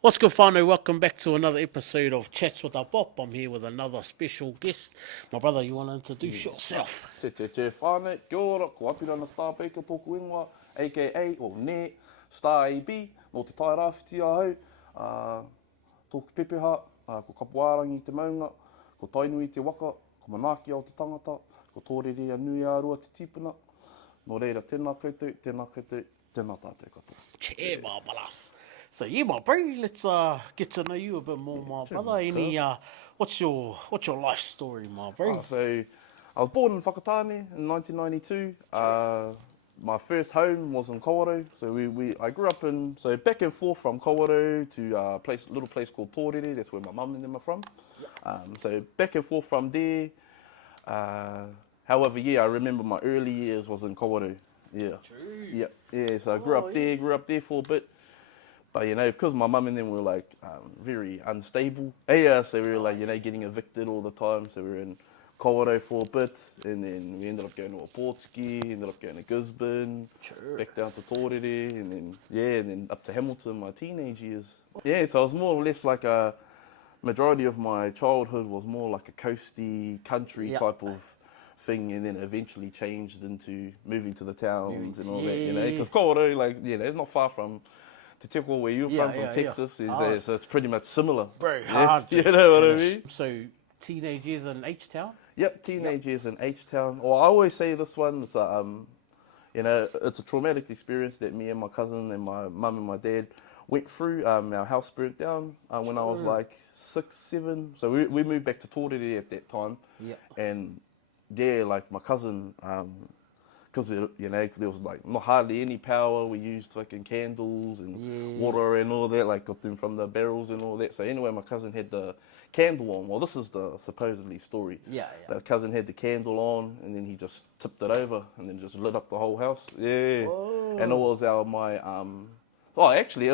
What's good, whānau? Welcome back to another episode of Chats with our Boppa. I'm here with another special guest. My brother, you want to introduce yourself? Te whāne, kia ora, ko Apirana Star Baker tōku ingoa, a.k.a. o ne Star AB, no te tai rāwhiti ahau, tōku pepeha, ko kapuārangi te maunga, ko tainui te waka, ko manaaki o te tangata, ko tōrere a nui ārua te tipuna, no reira tēnā koutou, tēnā tātou katoa. Che, marvelous. So yeah, my bro, let's get to know you a bit more, my brother. What's your life story, my bro? So, I was born in Whakatāne in 1992. My first home was in Kawerau. So I grew up back and forth from Kawerau to a little place called Tōrere. That's where my mum and them are from. So back and forth from there. However, I remember my early years was in Kawerau. Yeah. True. Yeah. So I grew up there for a bit. But, because my mum and them were, very unstable. Yeah, so we were, getting evicted all the time. So we were in Kawerau for a bit. And then we ended up going to Opotiki, ended up going to Gisborne, back down to Tōrere, and then up to Hamilton, my teenage years. Yeah, so it was more or less like a majority of my childhood was more like a coasty, country type of thing, and then eventually changed into moving to the towns and all that, Because Kawerau, it's not far from Te Teko, where you're from Texas, so it's pretty much similar. Bro, hard. You know what I mean? So, teenage years in H-Town? Yep, teenage years in H-Town. Well, I always say this one, it's a traumatic experience that me and my cousin and my mum and my dad went through. Our house burnt down when I was like 6, 7. So we moved back to Tōrere at that time. Yep. And my cousin, because there was not hardly any power. We used fucking candles and water and all that, got them from the barrels and all that. So anyway, my cousin had the candle on. Well, this is the supposedly story. The cousin had the candle on, and then he just tipped it over, and then just lit up the whole house. Yeah. Whoa. And it was it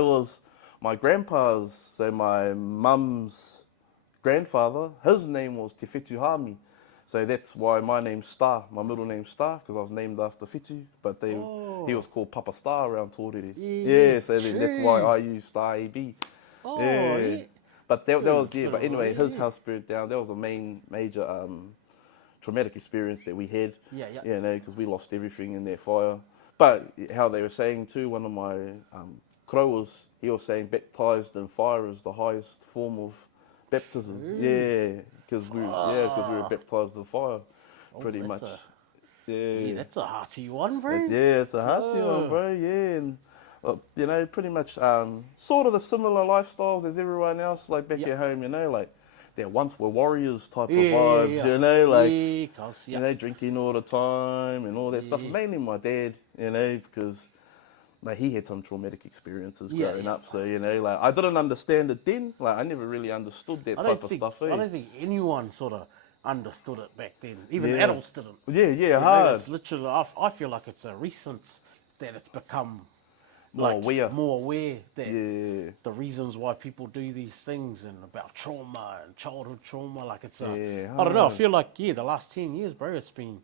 was my grandpa's. So my mum's grandfather. His name was Te Whetuhami. So that's why my name's Star, my middle name's Star, because I was named after Whitu, but he was called Papa Star around Tōrere. Yeah, so that's why I use Star AB. But that was, but anyway, his house burnt down. That was a major traumatic experience that we had, because we lost everything in that fire. But how they were saying too, one of my kroas, he was saying baptised in fire is the highest form of baptism. Because we were baptised in fire, pretty much. That's a hearty one, bro. It's a hearty one, bro. Yeah, and pretty much sort of the similar lifestyles as everyone else, like back at home. There once were warriors type of vibes. Drinking all the time and all that stuff. Mainly my dad, because he had some traumatic experiences growing up. So, I didn't understand it then. I never really understood that type of stuff. I don't think anyone sort of understood it back then. Even adults didn't. Hard. It's literally, I feel like it's a recent that it's become more aware that the reasons why people do these things and about trauma and childhood trauma. I don't know. I feel like, the last 10 years, bro, it's been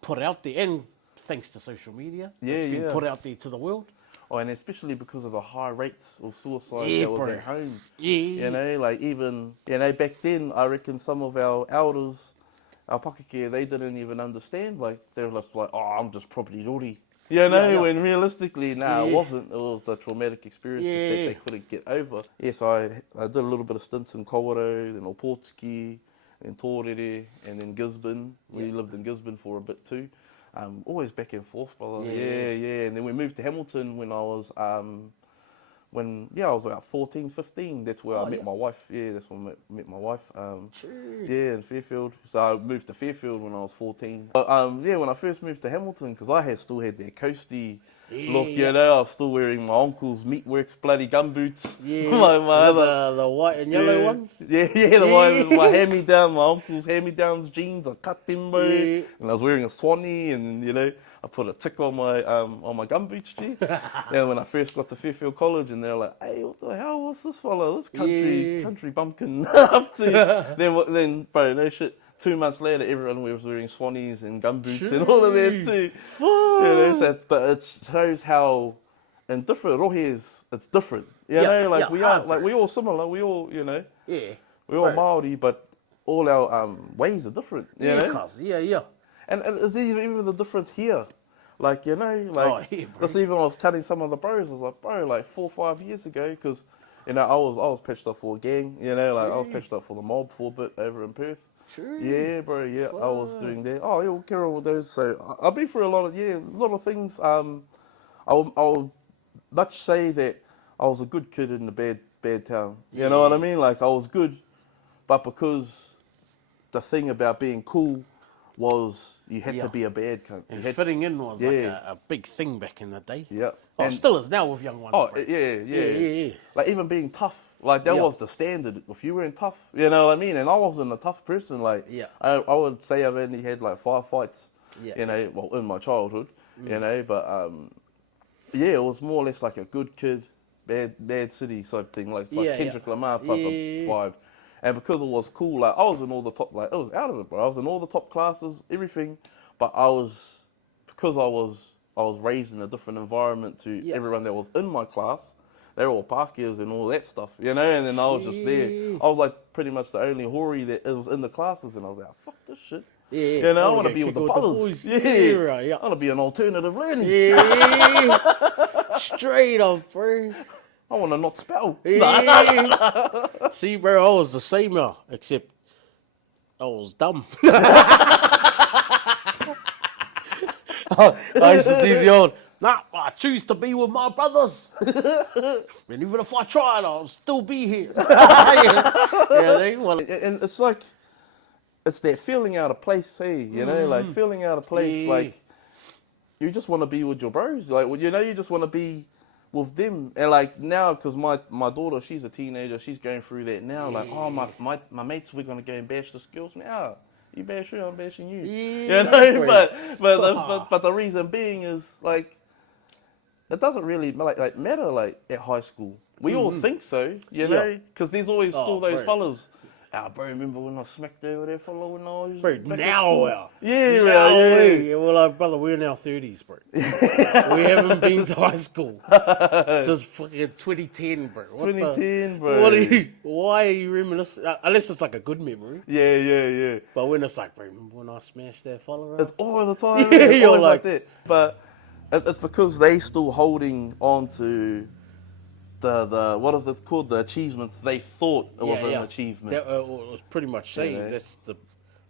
put out there. And thanks to social media, it's been put out there to the world. Oh, and especially because of the high rates of suicide that was at home. Even, back then, I reckon some of our elders, our pakeke, they didn't even understand. They were just like, oh, I'm just probably naughty. When realistically, it wasn't. It was the traumatic experiences that they couldn't get over. So I did a little bit of stints in Kawerau, then Opotiki, then Tōrere, and then Gisborne. We lived in Gisborne for a bit too. Always back and forth, brother. And then we moved to Hamilton when I was I was about 14, 15. That's where I met my wife. That's when I met my wife. In Fairfield. So I moved to Fairfield when I was 14. But when I first moved to Hamilton, because I still had that coasty look, I was still wearing my uncle's Meatworks bloody gumboots. The white and yellow ones? The white, my hand-me-down, my uncle's hand-me-downs jeans, I cut them, bro. And I was wearing a swanny, and I put a tick on my gumboots, And when I first got to Fairfield College, and they're like, hey, what the hell, what's this fella? This country bumpkin up to. then, bro, no shit. 2 months later, everyone was wearing swannies and gumboots and all of that too. But it shows how in different rohes, it's different. You Yeah, know, like yeah, we I are, like agree. we all similar. We all, you know, Yeah. we all Bro. Māori, but all our ways are different. You Yeah, know, cuz. Yeah. and it's even the difference here. Like, you know, like, Oh, yeah, bro. that's even I was telling some of the bros, I was like, bro, like 4 or 5 years ago, because, you know, I was patched up for a gang, you know, like I was True. patched up for the mob for a bit over in Perth. True. Yeah, bro, yeah, I was Fuck. doing that. Oh, yeah, we'll carry on with those. So I've been through a lot of things. I would much say that I was a good kid in the bad town. You know what I Yeah. mean? Like, I was good, but because the thing about being cool was you had to Yeah. be a bad cunt. And fitting in was like yeah, a big thing back in the day. yeah. Oh, it And still is now with young ones, oh, bro. yeah. Like even being tough, like that Yeah. was the standard. If you weren't tough, you know what I mean. And I wasn't a tough person. Like Yeah. I would say I've only had like 5 fights, Yeah. you know, well in my childhood, you know. But yeah, it was more or less like a good kid, bad city type thing, like it's like Yeah, yeah. Kendrick Lamar type of Yeah. vibe. And because it was cool, like I was in all the top, like I was out of it, bro. I was in all the top classes, everything. But because I was raised in a different environment to Yeah. everyone that was in my class. They were all Pākehās and all that stuff, you know. And then I was just there. Shit. I was like pretty much the only Hori that was in the classes, and I was like, fuck this shit. Yeah. You know, I wanna want to go be with kick the it with brothers. boys. Yeah, right, I yeah. want to be an alternative learning. Yeah. Straight up, bro. I want to not spell. Yeah. See, bro, I was the same now, except I was dumb. I used to do the old, nah, I choose to be with my brothers. And even if I tried, I'll still be here. Well, And it's like, it's that feeling out of place, hey, you know, like feeling out of place, Yeah. like you just want to be with your bros, like, you know, you just want to be with them. And like now, because my daughter, she's a teenager, she's going through that now, like, oh, my mates, we're going to go and bash the girls now. You bash her, I'm bashing you. Yeah, You know, bro. but the reason being is like, it doesn't really like matter like at high school. We all think so, you know, Yeah. because there's always still Oh, those bro. fellas. Ah, bro, remember when I smacked over that fellow when I was Bro, back at now, school? Yeah, now, yeah. yeah. Well, like, brother, we're in our 30s, bro. We haven't been to high school since fucking 2010, bro. 2010, bro. Why are you reminiscing? Unless it's like a good memory. Yeah. But when it's like, bro, remember when I smashed that follower? It's all the time. Yeah, It's you're always like like- that. But it's because they still holding on to the what is it called? The achievements they thought it was an achievement. That was pretty much saying know? that's the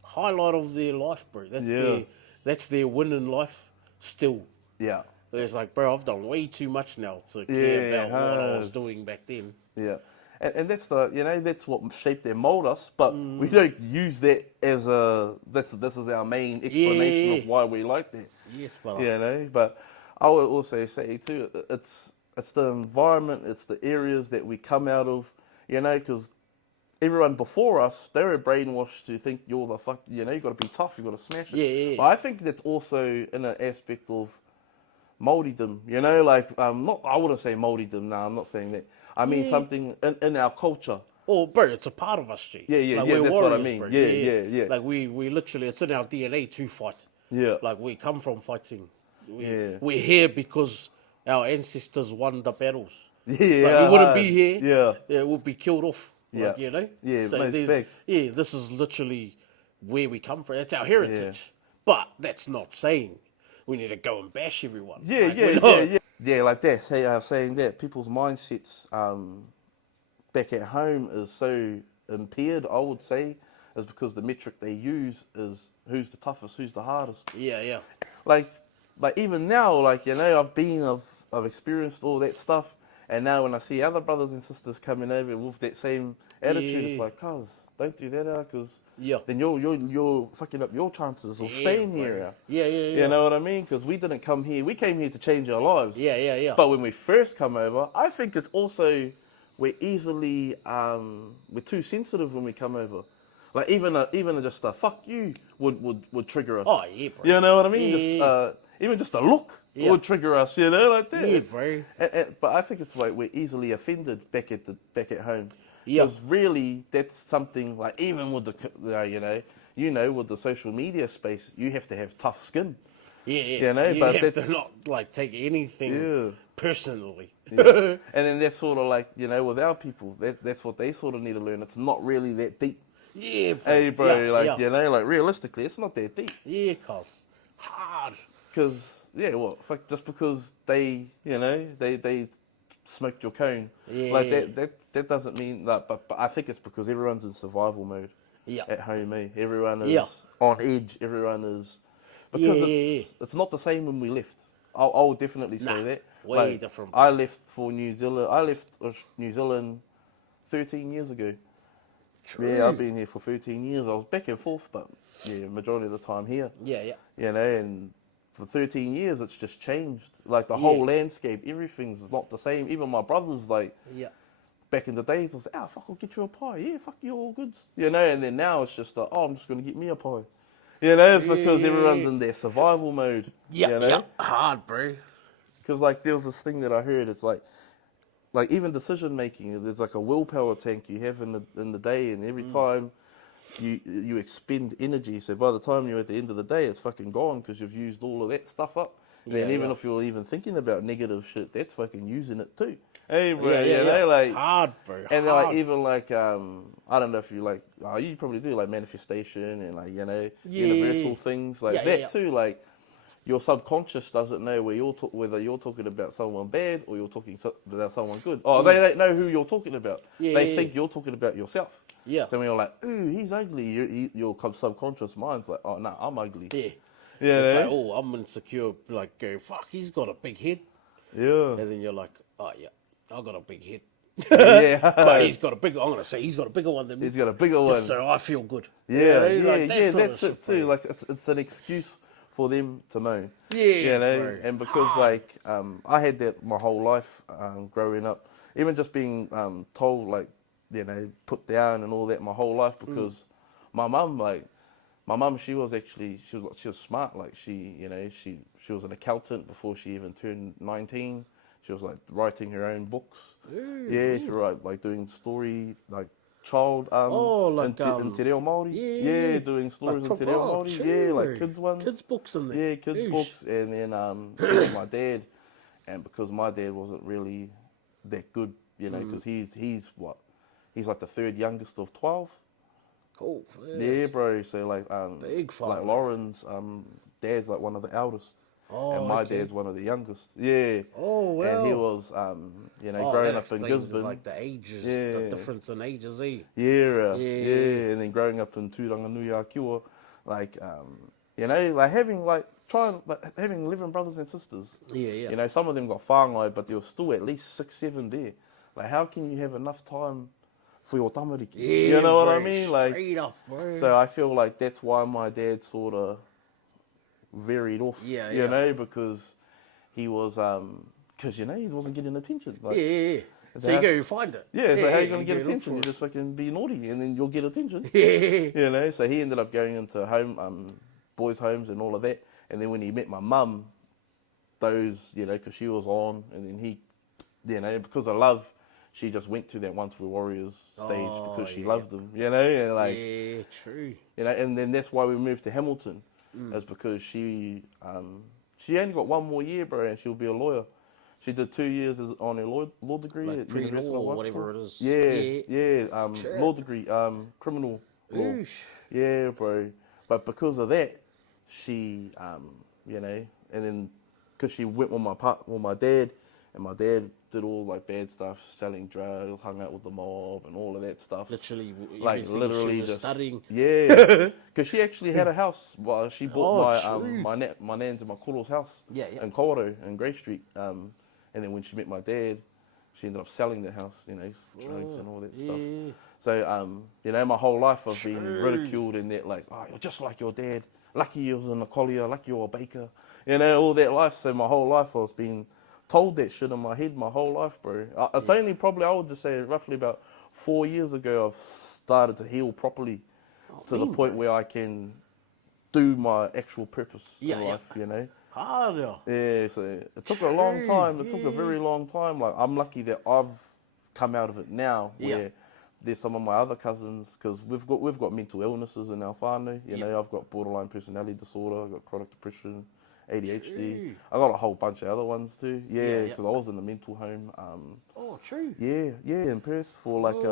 highlight of their life, bro. Yeah. That's their win in life still. Yeah. It's like, bro, I've done way too much now to care Yeah, about what I hard. was doing back then. Yeah. And that's the, you know, that's what shaped and mold us, but we don't use that as this is our main explanation of why we like that. Yes, fella. You know, but I would also say too, it's the environment, it's the areas that we come out of, you know, because everyone before us, they were brainwashed to think you're the fuck, you know, you got to be tough, you got to smash it. Yeah. But I think that's also in an aspect of Māoridom, you know, like not, I wouldn't say Māoridom. No, I'm not saying that. I mean something in our culture. Oh, bro, it's a part of us, G. Yeah, like, yeah, we're that's warriors, what I mean. bro. Yeah. Like, we literally, it's in our DNA to fight. Yeah. Like, we come from fighting. Yeah. We're here because our ancestors won the battles. Yeah, Like, we wouldn't be here. Yeah. We'd be killed off. Like, Yeah. you know? Yeah, So no, there's- facts. yeah, this is literally where we come from. It's our heritage. But that's not saying we need to go and bash everyone. Yeah, Like, we're not- Yeah, like that. Saying that people's mindsets back at home is so impaired, I would say, is because the metric they use is who's the toughest, who's the hardest. Yeah. Like even now, like, you know, I've experienced all that stuff, and now when I see other brothers and sisters coming over with that same attitude, it's like, cuz, don't do that, because then you're fucking up your chances of staying here. Yeah. You know what I mean? Because we didn't come here. We came here to change our lives. Yeah. But when we first come over, I think it's also we're too sensitive when we come over. Like even just a fuck you would trigger us. Oh, yeah, bro. You know what I mean? Yeah. Just even just a look would trigger us. You know, like that. Yeah, bro. But I think it's like we're easily offended back at home. Yeah. Because really, that's something like even with with the social media space, you have to have tough skin. Yeah. You know, you but have to that's- not like take anything personally. And then that's sort of like, you know, with our people, that's what they sort of need to learn. It's not really that deep. Yeah, bro. Hey, bro, Yeah, like, yeah. you know, like, realistically, it's not that deep. Yeah, cuz. Hard. Because, yeah, well, fuck, just because they, you know, they smoked your cone, like, Yeah. that doesn't mean that, but I think it's because everyone's in survival mode Yeah. at home, eh? Everyone Yeah. is on edge, everyone is, because Yeah. it's not the same when we left. I'll definitely say Nah, that. way Like, different, I bro. left for New Zealand, I left New Zealand 13 years ago. True. Yeah, I've been here for 13 years. I was back and forth, but yeah, majority of the time here. Yeah, yeah. You know, and for 13 years, it's just changed. Like the Yeah. whole landscape, everything's not the same. Even my brothers, like Yeah. back in the days, I was like, fuck, I'll get you a pie. Yeah, fuck, you're all good. You know, and then now it's just like, I'm just going to get me a pie. You know, it's because everyone's in their survival mode. Yeah, you know? yeah. Hard, bro. Because like there was this thing that I heard, it's like even decision making, there's like a willpower tank you have in the day, and every time you expend energy. So by the time you're at the end of the day, it's fucking gone because you've used all of that stuff up. And then even if you're even thinking about negative shit, that's fucking using it too. Hey, bro, you know, like hard, bro. and then, hard. like even like I don't know if you like, you probably do like manifestation and like, you know, universal things like that too. Like your subconscious doesn't know whether you're talking about someone bad or you're talking about someone good. Oh, they don't know who you're talking about. They think you're talking about yourself. Yeah. So when you're like, ooh, he's ugly, your subconscious mind's like, oh, no, I'm ugly. Yeah. Yeah. It's like, oh, I'm insecure. Like, go, fuck, he's got a big head. Yeah. And then you're like, oh, yeah, I got a big head. Yeah. But he's got a bigger, I'm going to say he's got a bigger one than me. He's got a bigger one. Just so I feel good. Yeah, you know? yeah, that's it too. Bro. Like, it's an excuse for them to moan. Yeah, you know, bro. and because like I had that my whole life growing up, even just being told like, you know, put down and all that my whole life because my mum she was smart. Like she was an accountant before she even turned 19. She was like writing her own books. She wrote like doing story like child in Te Reo Māori. Doing stories like in Te Reo Māori. Yeah, like kids ones. Kids books in there. Yeah, kids books. And then she met my dad, and because my dad wasn't really that good, you know, because he's like the third youngest of 12. Cool. Yeah, bro. So like big like Lauren's dad's like one of the eldest. Oh, and my dad's one of the youngest. Yeah. Oh, well. And he was, growing up in Gisborne. Like the ages, the difference in ages, eh? Yeah. And then growing up in Tūranganui-a-Kiwa, like, like having 11 brothers and sisters. Yeah. You know, some of them got whāngai, but there was still at least 6, 7 there. Like, how can you have enough time for your tamariki? Yeah, you know what bro, I mean? Like, straight up, bro. So I feel like that's why my dad sort of varied off, you know, because he was, he wasn't getting attention. Like, So you go find it. Yeah, so how are you going to get attention? You just fucking be naughty and then you'll get attention. You know, so he ended up going into boys' homes and all of that. And then when he met my mum, those, because she was on, and then he, because of love, she just went to that Once We're Warriors stage because she loved them, and like, yeah, true. And then that's why we moved to Hamilton, is because she only got 1 more year, bro, and she'll be a lawyer. She did 2 years on her law degree Like at University of or whatever it is. Yeah, law degree, criminal law. Oosh. Yeah, bro. But because of that, she, and then because she went with my dad, and my dad did all like bad stuff, selling drugs, hung out with the mob, and all of that stuff. Literally, literally she was just studying. Yeah, because she actually had a house. Well, she bought true. my nan's and my koro's house. In Kawerau in Grey Street. And then when she met my dad, she ended up selling the house. Drugs and all that stuff. So my whole life I've been ridiculed in that, like, oh, you're just like your dad. Lucky you was in a collier, lucky you're a baker. All that life. So my whole life I was being told that shit in my head my whole life, bro. It's only probably, I would just say, roughly about 4 years ago, I've started to heal properly to the point where I can do my actual purpose in life, Harder. Yeah, so it took a long time. It took a very long time. Like, I'm lucky that I've come out of it now, where there's some of my other cousins, because we've got mental illnesses in our whānau. I've got borderline personality disorder, I've got chronic depression, ADHD. I got a whole bunch of other ones too. Yeah, because I was in the mental home. True. Yeah, in Perth for like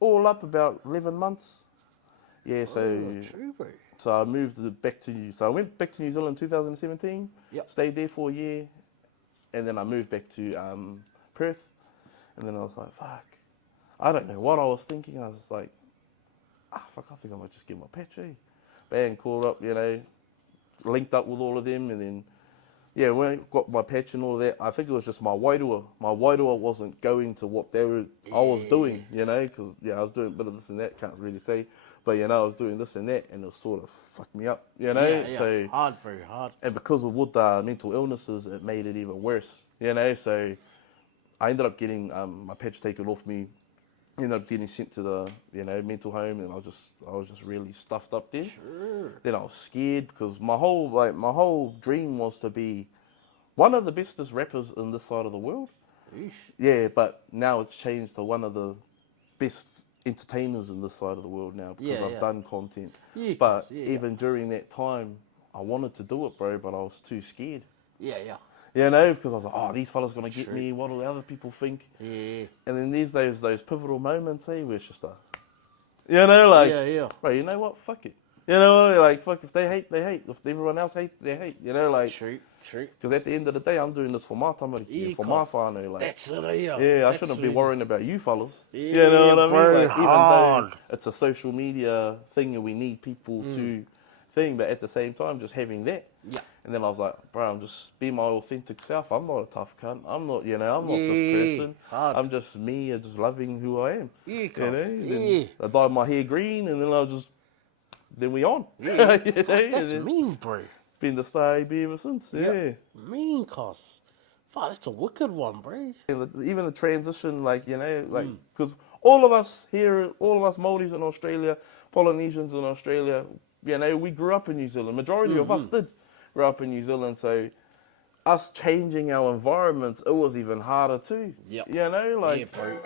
all up about 11 months. Yeah, True, bro. so I moved back to. So I went back to New Zealand in 2017. Yep. Stayed there for a year, and then I moved back to Perth. And then I was like, fuck. I don't know what I was thinking. I was like, fuck, I think I might just get my patch, eh? Bang, called up, linked up with all of them, and then, when I got my patch and all that, I think it was just my wairua. My wairua wasn't going to what I was doing, because, I was doing a bit of this and that, can't really say. But, I was doing this and that, and it sort of fucked me up, So, hard, very hard. And because of what the mental illnesses, it made it even worse, So I ended up getting my patch taken off me. Ended up getting sent to the mental home, and I was just really stuffed up there. Sure. Then I was scared because my whole dream was to be one of the bestest rappers in this side of the world. Eesh. Yeah, but now it's changed to one of the best entertainers in this side of the world now because I've done content. Yeah, but even during that time, I wanted to do it, bro, but I was too scared. Yeah. Because I was like, oh, these fellas gonna get me. What do the other people think? Yeah. And then there's those pivotal moments, where it's just bro, you know what? Fuck it. Fuck, if they hate, they hate. If everyone else hates, they hate. True. Because at the end of the day, I'm doing this for my tamariki, for my whānau. That's it, I shouldn't be worrying about you fellas. Yeah, you know what I mean? bro, Even though it's a social media thing and we need people to thing, but at the same time, just having that. Yeah. And then I was like, bro, I'm just being my authentic self. I'm not a tough cunt. I'm not, I'm not this person. Hard. I'm just me and just loving who I am. Yeah, Then I dyed my hair green, and then we on. Yeah. That's mean, bro. Been the star AB ever since. Yeah. Mean, cuz. Fuck, that's a wicked one, bro. Even the transition, because all of us here, all of us Māoris in Australia, Polynesians in Australia, we grew up in New Zealand. Majority of us did grow up in New Zealand, so us changing our environments, it was even harder too. Yep. Bro.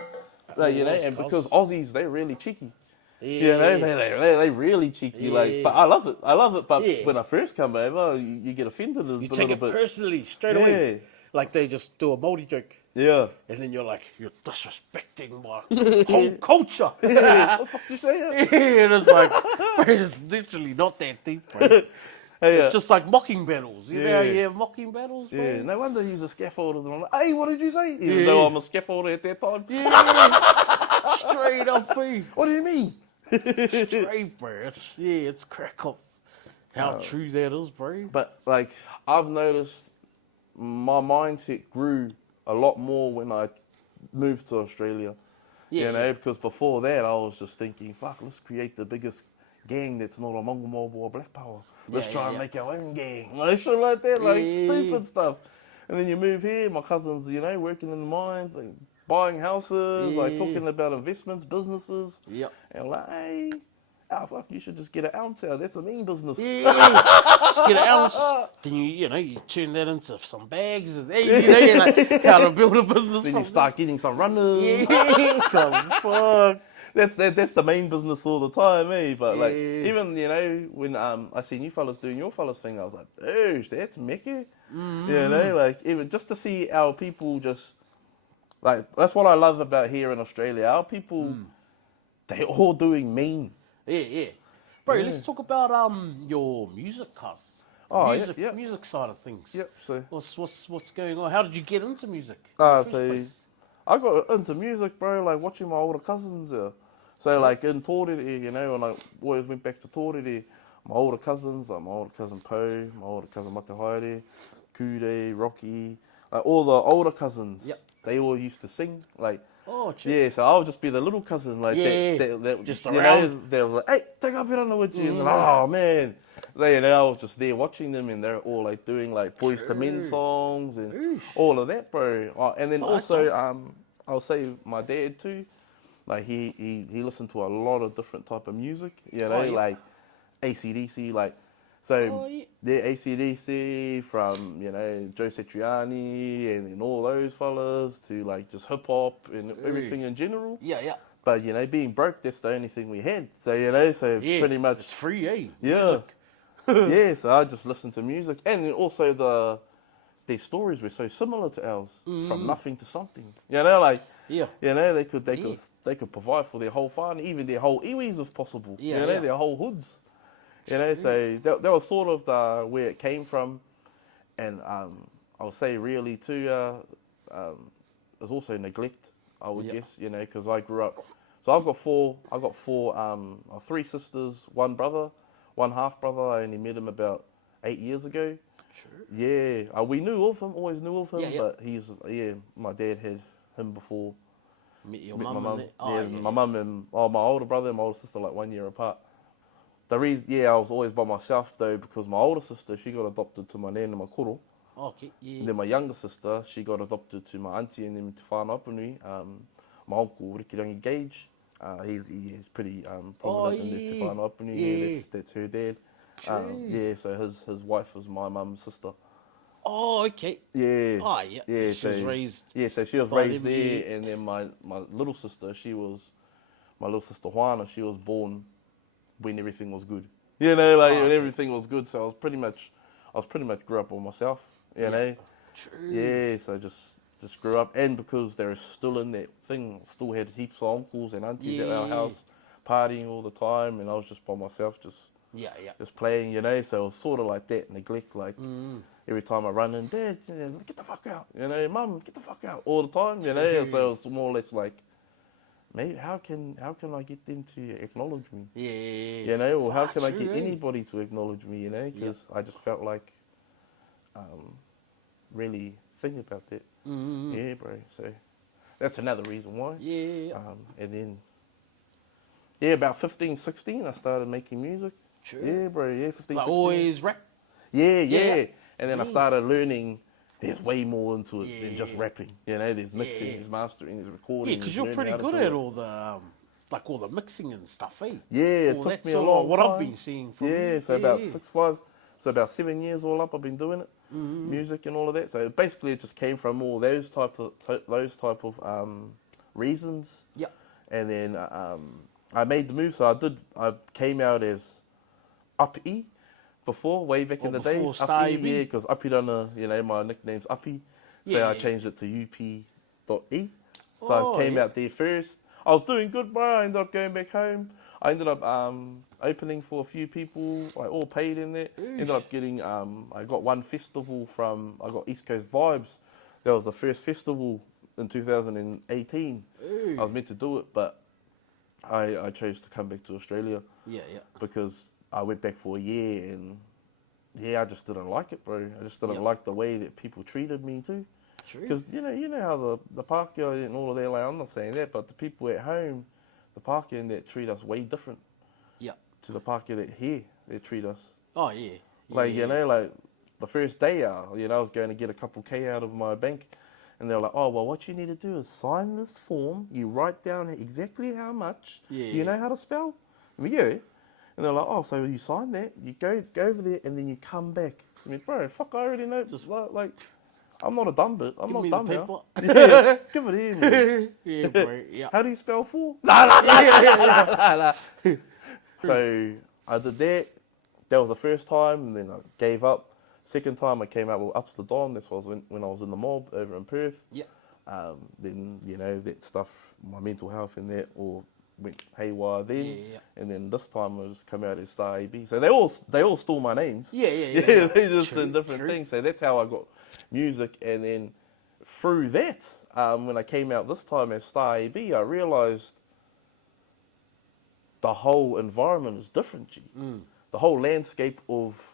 And because Aussies, they're really cheeky. Yeah. They really cheeky. But I love it. But when I first come over, you get offended a little bit. You take it personally straight away. Like they just do a Māori joke. Yeah. And then you're like, you're disrespecting my whole culture. What the fuck you say? And it's like, bro, it's literally not that deep, bro. It's just like mocking battles. You know how you have mocking battles, bro? Yeah, no wonder he's a scaffolder. And I'm like, hey, what did you say? Even though I'm a scaffolder at that time. Yeah. Straight up, bro. What do you mean? Straight, bro. It's crack up how true that is, bro. But, I've noticed my mindset grew a lot more when I moved to Australia. Because before that, I was just thinking, fuck, let's create the biggest gang that's not a Mongol mob or Black Power. Let's try and make our own gang. Shit like that, stupid stuff. And then you move here, my cousins, working in the mines, buying houses, talking about investments, businesses. Yep. And hey, fuck, you should just get an ounce out. That's a mean business. Yeah. Just get an ounce. Then you turn that into some bags. And, you're like, how to build a business. Then you start getting some runners. Yeah. Fuck. That's the main business all the time, eh? But even when I seen you fellas doing your fellas thing, I was like, dude, that's Mickey. Even just to see our people just that's what I love about here in Australia. Our people, they all doing mean. Yeah. Bro, let's talk about your music, cuz. Music side of things. Yep. So what's going on? How did you get into music? I got into music, bro. Watching my older cousins. So in Tōrere, when I always went back to Tōrere, my older cousins, my older cousin Po, my older cousin Matehaere, Kure, Rocky, all the older cousins, they all used to sing. So I'll just be the little cousin, that just around. They were like, hey, take Apirana with you. And they're like, oh man. I was just there watching them, and they're all doing Boys to Men songs and all of that, bro. And then also, I'll say my dad too. He listened to a lot of different type of music, AC/DC, AC/DC from, Joe Satriani and then all those fellas to just hip hop and everything in general. Yeah. But, being broke, that's the only thing we had. So, pretty much. It's free, eh? Yeah. Yeah, so I just listened to music, and then also their stories were so similar to ours, from nothing to something. You know, like Yeah. you know they could provide for their whole farm, even their whole iwis if possible. Yeah, You know, yeah. their whole hoods. You know, so that was sort of where it came from, and I'll say really too, there's also neglect. I would guess, you know, because I grew up. So I got four, three sisters, one brother, one half brother. I only met him about 8 years ago. True. Yeah, we knew of him, always knew of him, Yeah, yeah. but my dad had him before. Met your Met my mum and mum. that. Oh, Yeah, yeah, my yeah. mum and my older brother and my older sister like 1 year apart. The reason, I was always by myself though because my older sister, she got adopted to my nan and my koro. Okay, yeah. And then my younger sister, she got adopted to my auntie and then to whānau Apunui, my uncle Rikirangi Gage. He's pretty prominent in the Te Whānau Apunui. Yeah, that's her dad. True. So his wife was my mum's sister. Oh, okay. Yeah. Oh, yeah. Yeah, She was raised so she was by raised them, there, yeah. and then my little sister, my little sister Juana, she was born when everything was good. You know, like Oh, when okay. everything was good. So I was pretty much grew up on myself. You Yeah. know. True. Yeah, so just grew up, and because they're still in that thing, still had heaps of uncles and aunties at our Yeah. house, partying all the time, and I was just by myself, Yeah, yeah. just playing, you know. So it was sort of like that neglect, like Mm. every time I run in, Dad, get the fuck out, you know, Mum, get the fuck out, all the time, you know. True. So it was more or less like, maybe how can I get them to acknowledge me, Yeah. you know, or how Fuck, can I true, get eh? anybody to acknowledge me, you know, because I just felt like, really thinking about that. Mm-hmm. Yeah, bro. So that's another reason why. Yeah. And then, about 15, 16, I started making music. True. Yeah, bro. Yeah, 15, Like 16. always rap. Yeah. Yeah. And then I Yeah. started learning there's way more into it than just Yeah. rapping. You know, there's mixing, Yeah. there's mastering, there's Yeah, recording, because there's you're learning pretty how to good do at it. all the like all the mixing and stuff, eh? Yeah, it All took that me a sort of long what I've time. been seeing from Yeah, you. so about 7 years all up, I've been doing it, music and all of that. So basically, it just came from all those type of reasons. Yeah. And then I made the move. So I came out as Uppy before, way back Or in the before days. Star Uppy, AB. yeah, because Apirana, my nickname's Uppy. So Yeah, I yeah. changed it to up.e. So I Oh, came yeah. out there first. I was doing good, bro. I ended up going back home. I ended up opening for a few people, like all paid in there. Ended up getting, I got one festival I got East Coast Vibes. That was the first festival in 2018. I was meant to do it, but I chose to come back to Australia Yeah, yeah. because I went back for a year and I just didn't like it, bro. I just didn't Yep. like the way that people treated me too. True. Because you know how the Pākehā and all of that, like I'm not saying that, but the people at home, the Pākehā and that treat us way different Yeah. to the Pākehā that here they treat us. Oh, yeah. Like Yeah. like the first day, I was going to get a couple K out of my bank, and they're like, oh well, what you need to do is sign this form. You write down exactly how much. Yeah. Do you know how to spell? Yeah. And they're like, oh, so you sign that, you go over there, and then you come back. I mean, bro, fuck, I already know. Just like, I'm not a dumb bit. I'm Give not me dumb the now. paper. Yeah, give it here, man. Yeah, bro. Yeah. How do you spell fool? So I did that. That was the first time, and then I gave up. Second time I came out with Ups to Dawn. This was when I was in the mob over in Perth. Yeah. Then that stuff, my mental health and that all went haywire then. Yeah. And then this time I just come out as Star AB. So they all stole my names. Yeah. They just True, did different true. things. So that's how I got music. And then through that, when I came out this time as Star AB, I realised the whole environment is different, G. The whole landscape of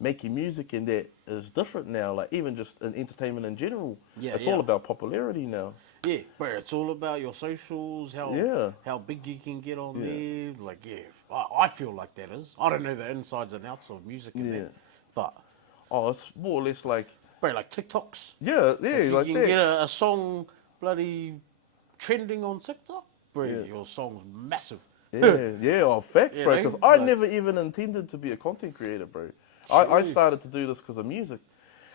making music and that is different now. Like even just in entertainment in general, it's all about popularity now. Yeah, but it's all about your socials, how big you can get on there. Like, I feel like that is. I don't know the insides and outs of music and that, but it's more or less like like TikToks. yeah, If you like can that. get a song bloody trending on TikTok, bro, your song's massive. Facts, You bro. know, Because I like- never even intended to be a content creator, bro. I started to do this because of music.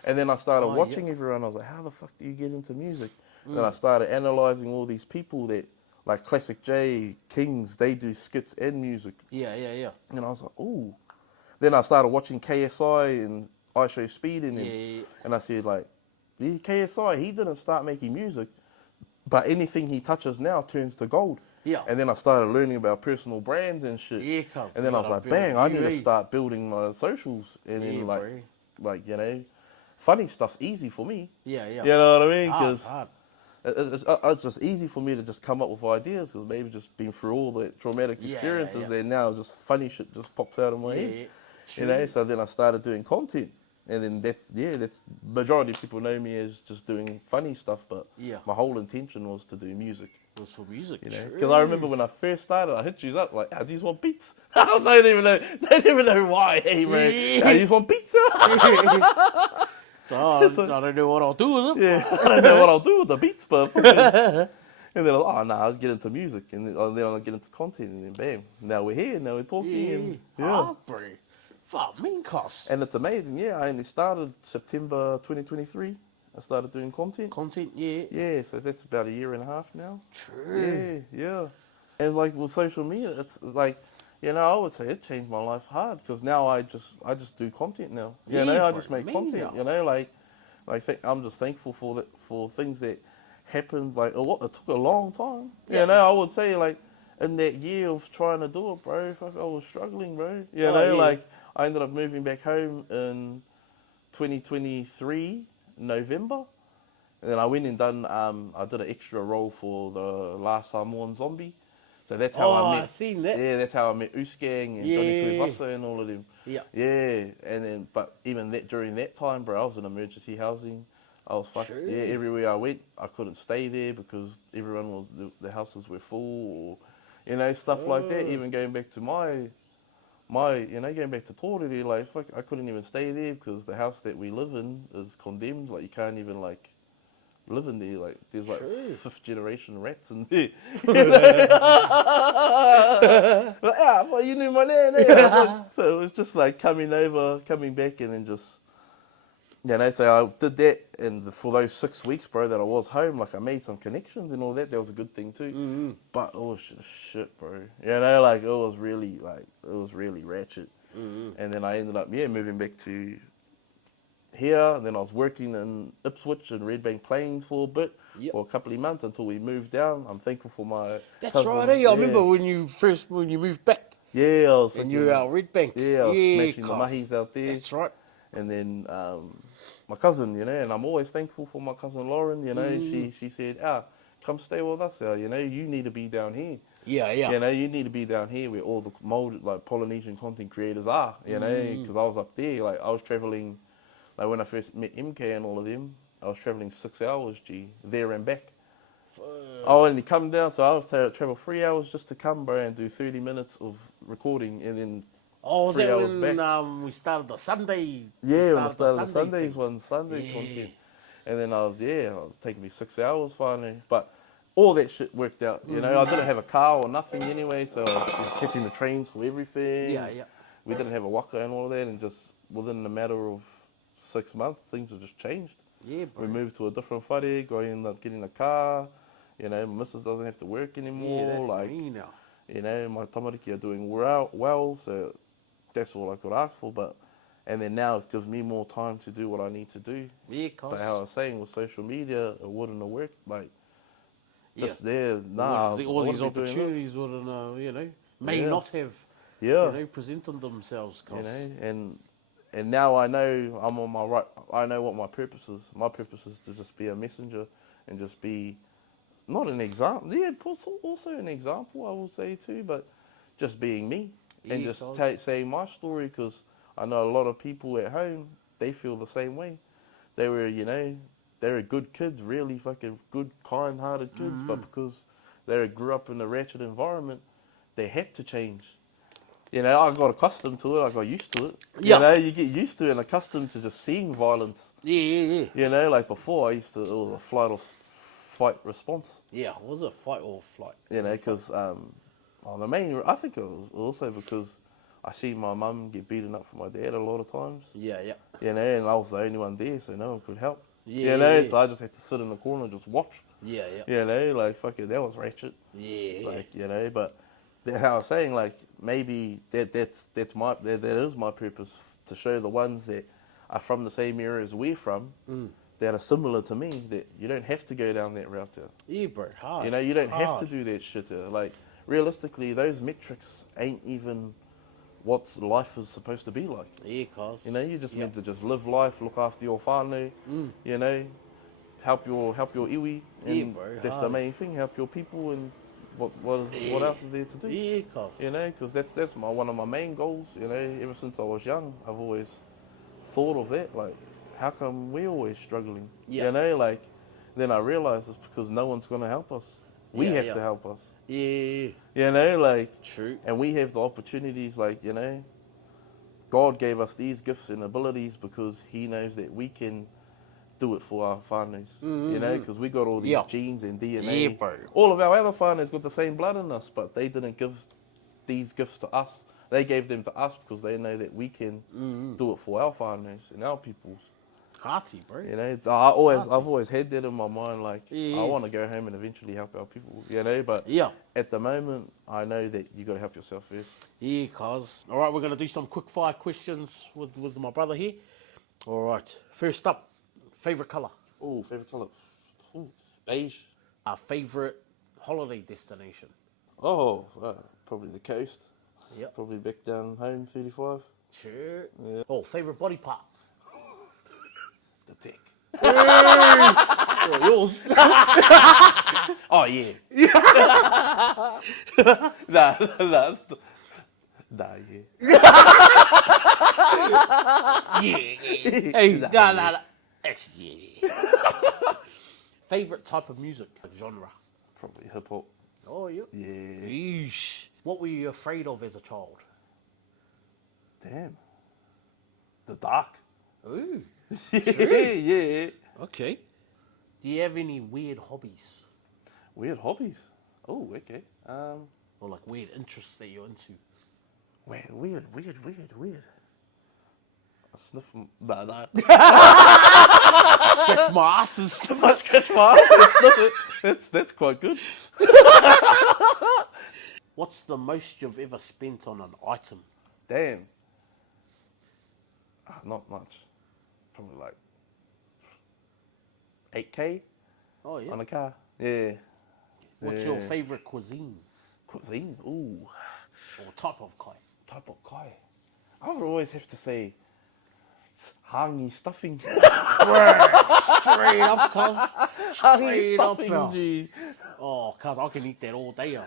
And then I started watching everyone. I was like, how the fuck do you get into music? Then I started analysing all these people that, like Classic J, Kings, they do skits and music. Yeah. And I was like, ooh. then I started watching KSI and I Show Speed in him. Yeah. And I said, like, KSI, he didn't start making music, but anything he touches now turns to gold. Yeah. And then I started learning about personal brands and shit. Yeah, cuz. And then I was like, bang, I need to start building my socials. And then, bro. like, you know, funny stuff's easy for me. Yeah. You know what I mean? Hard. It's just easy for me to just come up with ideas because maybe just been through all the traumatic experiences and now just funny shit just pops out of my head. You know, so then I started doing content. And then that's majority of people know me as just doing funny stuff, but my whole intention was to do music. It was for music, you know? Because I remember when I first started, I hit you up like, "Do you just want beats?" I don't even know why. Hey, man, "Do you just want beats?" I don't know what I'll do with them. Yeah, I don't know what I'll do with the beats, but and then I was like, "Oh no, I'll get into music," and then I'll get into content, and then bam, now we're here, now we're talking, Fuck, mean cost. And it's amazing, I only started September 2023. I started doing content. Yeah, so that's about 1.5 years now. True. Yeah. And like with social media, it's like, you know, I would say it changed my life hard because now I just do content now. You know, I just make content. You know, like I'm just thankful for things that happened. Like it took a long time. You know, I would say like in that year of trying to do it, bro, I was struggling, bro. You know, like I ended up moving back home in 2023 November. And then I went and done, I did an extra role for the Last Samoan Zombie. So that's how I met. I seen that. Yeah, that's how I met Usgang and Johnny Tuivasa and all of them. Yeah. Yeah, and then, but even during that time, bro, I was in emergency housing. I was fucking, everywhere I went, I couldn't stay there because the houses were full or, you know, stuff like that. Even going back to going back to Torere, like, fuck, I couldn't even stay there because the house that we live in is condemned. Like, you can't even, like, live in there. Like, there's, like, fifth generation rats in there. Like, well, you knew my name, eh? So it was just, like, coming back, and then just, you know, so I did that, and for those 6 weeks, bro, that I was home, like, I made some connections and all that. That was a good thing, too. Mm-hmm. But it was shit, bro. You know, like, it was really ratchet. Mm-hmm. And then I ended up, moving back to here. And then I was working in Ipswich and Red Bank Plains for a bit, for a couple of months until we moved down. I'm thankful for my cousin. Right, I remember when you moved back. Yeah, I was and you were out Red Bank. Yeah, I was smashing the mahis out there. That's right. And then my cousin, you know, and I'm always thankful for my cousin Lauren, you know, she said, come stay with us, you know, you need to be down here. Yeah. You know, you need to be down here where all the like Polynesian content creators are, you know, because I was up there, like I was traveling, like when I first met MK and all of them, I was traveling 6 hours, there and back. I only come down, so I would travel 3 hours just to come, bro, and do 30 minutes of recording, and then was 3 that hours when back. we started the Sunday? Yeah, when we started the Sundays things. Sunday content. And then it was taking me 6 hours finally. But all that shit worked out, you know. I didn't have a car or nothing anyway, so I was catching the trains for everything. Yeah. We didn't have a waka and all of that, and just within a matter of 6 months, things have just changed. Yeah, bro. We moved to a different whare, ended up getting a car. You know, my missus doesn't have to work anymore. Yeah, that's like, me now. You know, my tamariki are doing well, so that's all I could ask for. And then now it gives me more time to do what I need to do. Yeah, But how I was saying with social media, it wouldn't have worked. Like, just all these opportunities wouldn't, may not have, presented themselves. You know, and now I know I'm on my right. I know what my purpose is. My purpose is to just be a messenger and just be not an example. Yeah, also an example, I will say too, but just being me and just saying my story, because I know a lot of people at home, they feel the same way. They were, they were good kids, really fucking good, kind-hearted kids, but because they grew up in a ratchet environment, they had to change. You know, I got accustomed to it. I got used to it. Yeah. You know, you get used to it and accustomed to just seeing violence. Yeah. You know, like before, it was a flight or fight response. Yeah, it was a fight or flight. You know, because I think it was also because I see my mum get beaten up from my dad a lot of times. Yeah. You know, and I was the only one there, so no one could help. Yeah. You know, so I just had to sit in the corner and just watch. Yeah. You know, like, fucking, that was ratchet. Yeah. Like, you know, but that's how I was saying, like, maybe that is my purpose, to show the ones that are from the same area as we're from, that are similar to me, that you don't have to go down that route there. Yeah, bro, hard. You know, you don't have to do that shit there. Like, realistically, those metrics ain't even what life is supposed to be like. Yeah, cuz. You know, you're just meant to just live life, look after your whānau, you know, help your iwi, and bro, that's the main thing, help your people, and what else is there to do? Yeah, cuz. You know, because that's one of my main goals, you know, ever since I was young, I've always thought of that, like, how come we're always struggling? Yeah. You know, like, then I realised it's because no one's going to help us. We have to help us. Yeah. You know, like, True. and we have the opportunities, like, you know, God gave us these gifts and abilities because He knows that we can do it for our whānau. You know, because we got all these genes and DNA. Yeah, bro. All of our other whānau got the same blood in us, but they didn't give these gifts to us. They gave them to us because they know that we can do it for our whānau and our peoples. Hearty, bro. You know, I've always had that in my mind, like, I want to go home and eventually help our people, you know, but at the moment, I know that you got to help yourself first. Yeah, cuz. All right, we're going to do some quick fire questions with my brother here. All right, first up, favourite colour? Oh, favourite colour? Ooh, beige. Our favourite holiday destination? Oh, probably the coast. Yep. Probably back down home, 35. Sure. Yeah. Oh, favourite body part? The dick. Oh, yours. Oh, yeah. Nah, yeah. Yeah. Hey, nah. Actually, yeah. Favourite type of music? Genre? Probably hip hop. Oh, yeah. Yeah. Eesh. What were you afraid of as a child? Damn. The dark. Ooh. Yeah. Okay. Do you have any weird hobbies? Weird hobbies. Oh, okay. Or like weird interests that you're into? Weird. I sniff. Nah. Scratch my asses. I scratch my ass and sniff it. That's quite good. What's the most you've ever spent on an item? Damn. Not much. Probably like 8K Oh, yeah. on a car. Yeah. What's your favourite cuisine? Cuisine? Ooh. Or type of kai? Type of kai. I would always have to say hangi stuffing. Straight up, cuz. Hangi stuffing, G. Oh, cuz, I can eat that all day. I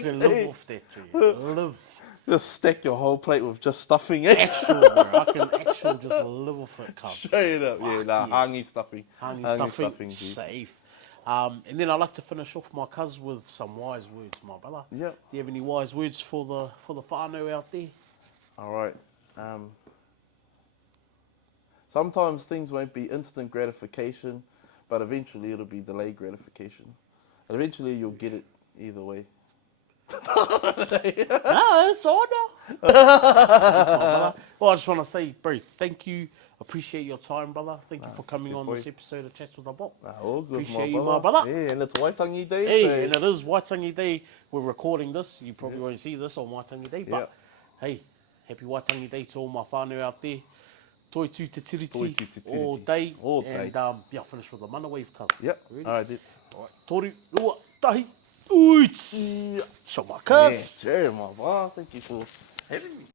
can live off that, G. Live. Just stack your whole plate with just stuffing. Actual, bro. I can actual just live off it, cuz. Straight up, hangi stuffing. Hangi stuffing, G. Safe. And then I like to finish off my cuz with some wise words, my brother. Yep. Do you have any wise words for the whānau out there? All right. Sometimes things won't be instant gratification, but eventually it'll be delayed gratification. And eventually you'll get it either way. That's all now. Well, I just want to say, bro, thank you. Appreciate your time, brother. Thank you for coming on this episode of Chats with the Bop. All good, Appreciate you, my brother. Yeah, and it's Waitangi Day. Hey, so... and it is Waitangi Day. We're recording this. You probably won't see this on Waitangi Day, but hey, happy Waitangi Day to all my whānau out there. Toi tū te tiriti all day. All day. And I'll finish with a mana wave, cuz. Yep. All right, dude. Toru, rua, tahi, uits. Show my cuz. Yeah, sure, my brother. Thank you for having me.